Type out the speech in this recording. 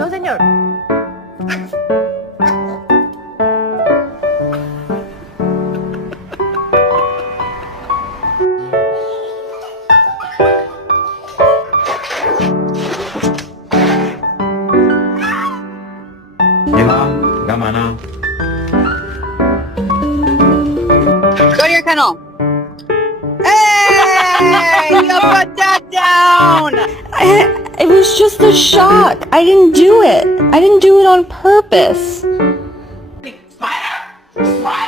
No, señor. Gamana. Go to your kennel. Hey! You put that down! It was just a shock. I didn't do it. I didn't do it on purpose. Fire! Fire!